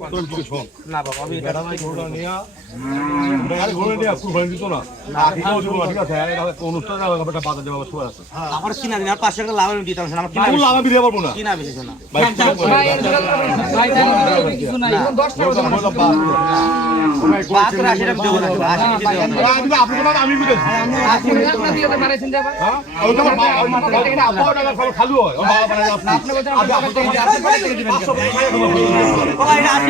না বাবা আমি বেড়া ভাই ঘোড়া নিয়ে আর ঘোড়া নিয়ে কুরবানি দিত না আকিকাও দিব না, ঠিক আছে এটা অনুষ্ঠানে হবে একটা বাজার সবার আছে আমার কিনা দিন আর পাঁচশো টাকা লাভ আমি দিতাম না আমার কিনা লাভ আমি দিতে পারব না কিনা বেশি শোনা ভাই বাহাত্তর আশি টাকা দেবো টাকা দেবো না আপনি কোন আমি বুঝেছি হ্যাঁ ওই তো আমার বাবা ওই বাবা টাকা সব খালু হয় ও বাবা বানায় আপনি আপনি বাবা, এটা আশি টাকা দাম দাম তো। হবে না হবে না এটা আশি টাকা বেশি লাভ করে কিনা বেশি নগদ দিয়ে নিমু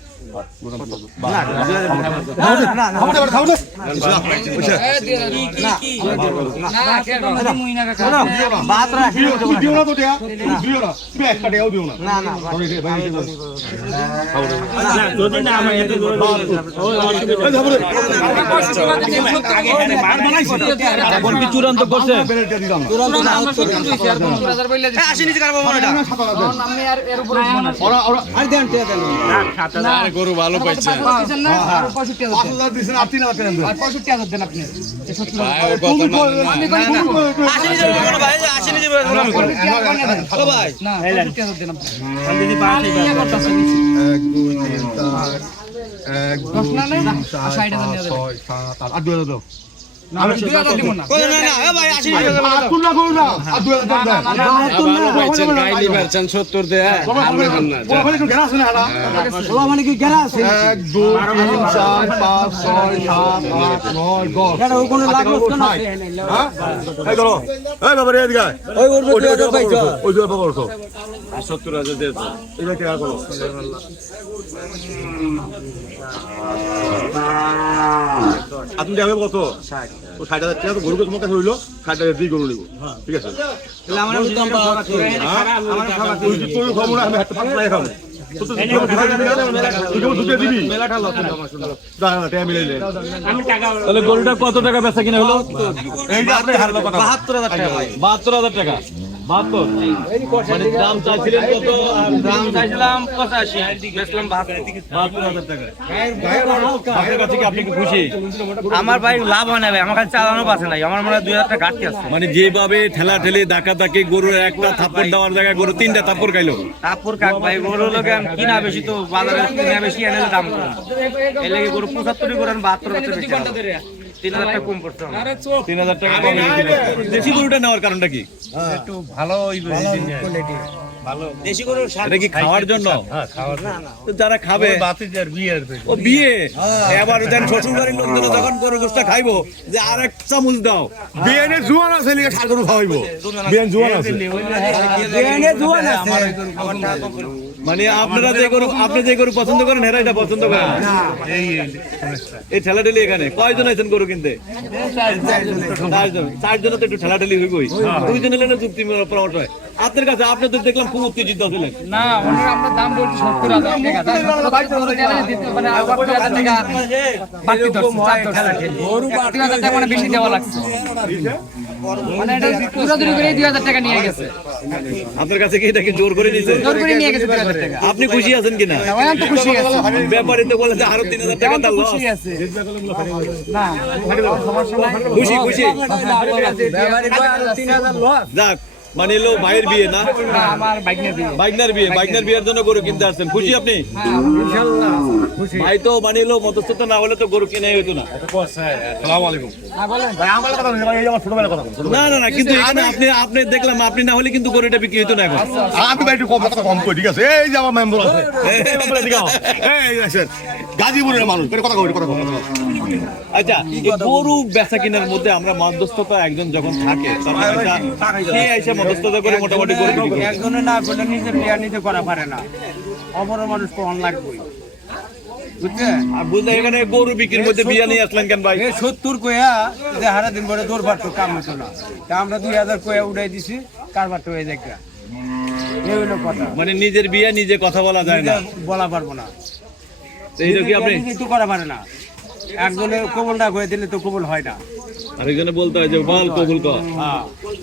হ্যাঁ হ্যাঁ চূড়ান্ত করছে বেরেটা দিলাম আসি নিচে কারবো মনে এটা আমি আর এর উপরে আর দেন দেন গরু ভালো পাইছে। দিচ্ছেন না? আর 65 হাজার দেন। 5000 দিছেন আর 3000 টাকা দেন আর 65 হাজার দেন আপনি। এই 70 হাজার। ভাই, ও কথা না। আসি নিচে বলো ভাই আসি নিচে বলো 65 হাজার কনে দেন। ও ভাই না, 65 হাজার দেন আপনি। আমি করতেছি নিচে। 1 2 3 4 1 দশ না নেই? আর 60 হাজার নিয়ে দেন। 6 7 8 2000 দাও আমি 2000 দিব না। কই না না এ ভাই আসি নিচে বলো আর তুলনা করো না আর 2000 টাকা দেন ভালো পাইছেন গাইলি পারছেন সত্তর দে আর নেবেন না যা। ওখানে একটু ঘেরা আছে না হালা ওলা কি গেরা আছে 1 2 3 4 5 6 7 8 9 10 এটা ও কোনো লাভ লোকসান আছে এই ধরো এই বাবা রে এদিকে আয়। ওই ওর ওই মধ্যে দুই পাইছো ওই দুই বাবা করছ সত্তর হাজার দিয়েছে এটা কে আর করো আপনি যাবে কত? ও ষাট হাজার টাকা তো গরু তোমার কাছে হইল ষাট হাজার দিয়ে গরু নিবো। ঠিক আছে? তাহলে আমার দাম পাওয়া হ্যাঁ? তুই খাব না আমি পাঁচ টাকা খাব তো তো মিলাইলে তাহলে গরুটা কত টাকা বেচা কিনা হলো? আপনি বাহাত্তর হাজার টাকা। বাহাত্তর হাজার টাকা। বাহাত্তর। মানে দাম চাইছিলেন কত? দাম চাইছিলাম পঁচাশি। বেচলাম বাহাত্তর। বাহাত্তর হাজার টাকা। আপনার কাছে কি আপনি খুশি? আমার ভাই লাভ হয় না ভাই আমার কাছে চালানো পাচ্ছে নাই। আমার মনে হয় দুই হাজার ঘাটতি আছে। মানে যেভাবে ঠেলা ঠেলে ধাক্কা ধাক্কি গরুর একটা থাপ্পড় দেওয়ার জায়গায় গরু তিনটা থাপ্পড় খাইলো। তারপর কাক ভাই গরু লোকে কিনা বেশি তো বাজারে কিনা বেশি এনে দাম কম। এই লেগে গরু পঁচাত্তরই করেন বাহাত্তর টাকা তিন হাজার টাকা কম করতে হবে। তিন হাজার টাকা কম বিক্রি করতে। দেশি গরুটা নেওয়ার কারণটা কি? দেশি গরু এটা কি খাওয়ার জন্য? তো যারা খাবে ও বিয়ে? এবার দেন শ্বশুর বাড়ির লোকজন যখন গরু গোষ্ঠটা খাইবো যে আর এক চামচ দাও। বিএনএ জুয়ান আছে লিগে গরু খাওয়াইবো। বিএন জুয়ান আছে। মানে আপনারা যে গরু, আপনি যে গরু পছন্দ করেন এরা এটা পছন্দ করেন। এই ঠেলাঠেলি এখানে। কয়জন আছেন গরু কিনতে? চারজন। চারজন। তো একটু ঠেলাঠেলি হইবই। দুইজন এলে না চুক্তি পরামর্শ হয়। আপনার কাছে আপনি তো দেখলাম খুব উত্তেজিত ছিলেন না, ওনার আমরা দাম বলছি 70 হাজার টাকা। তার 70 হাজার টাকা। দিতে মানে আর 70 হাজার টাকা। বাড়তি ধরছে, চার ধরছে। 70 হাজার টাকা মানে বেশি দেওয়া লাগছে। মানে এটা পুরোপুরি করে 2000 টাকা নিয়ে গেছে। আপনার কাছে কি এটা জোর করে দিয়েছে? জোর করে নিয়ে গেছে আপনি খুশি আছেন কিনা? ওই আমি তো খুশি আছি। ব্যাপারী তো বলে আরও তিন হাজার টাকা লস খুশি আছি। না, খুশি খুশি। যাক। মানে এলো ভাইয়ের বিয়ে না। বাইকনার বিয়ে। বাইকনার বিয়ের জন্য গরু কিনতে আসছেন। খুশি আপনি? ভাই তো মানে এলো মধ্যস্থতা না হলে তো গরু কেনাই হতো না। আসসালামু আলাইকুম। হ্যাঁ, বলেন। ভাই আমার কথা বলছি ভাই এই আমার ছোটবেলার কথা বলছি না না না কিন্তু এখানে আপনি আপনি দেখলাম আপনি না হলে কিন্তু গরুটা বিক্রি হতো না এখন। আমি ভাই একটু কম কথা কম করি ঠিক আছে? এই যে আমার মেম্বার আছে। এই গাজীপুরের মানুষ কথা কই কথা কই আচ্ছা গরু বেচা কেনার মধ্যে আমরা মধ্যস্থতা একজন যখন থাকে এসে মধ্যস্থতা করে মোটামুটি করে। একজনে না নিজে নিজে করা পারে না। অপর মানুষ কখন লাগবে বুঝছেন এখানে গরু বিক্রির মধ্যে বিয়া নিয়ে আসলেন কেন ভাই? সত্তর কয়া যে হারা দিন পরে দৌড় পারতো কাম হতো না। তা আমরা দুই হাজার কয়া উড়াই দিছি কারবার হয়ে এই হলো কথা। মানে নিজের বিয়ে নিজে কথা বলা যায় না। বলা পারব না। তো এইটা কি আপনি করা পারে না। একজনে কবল না হয়ে দিলে তো কবল হয় না। আরেকজনে বলতে হয় যে বল কবুল কর।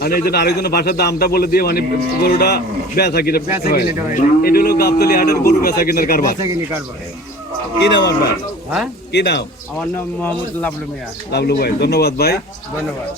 মানে আর এই জন্য আরেকজনের ভাষার দামটা বলে দিয়ে মানে গরুটা বেচা কিনে হয়। এটা হলো গাবতলি হাটের গরু বেচা কিনার কারবার। কি নাম আপনার? হ্যাঁ? কি নাম? আমার নাম মোহাম্মদ লাভলু মিয়া। লাভলু ভাই ধন্যবাদ ভাই। ধন্যবাদ।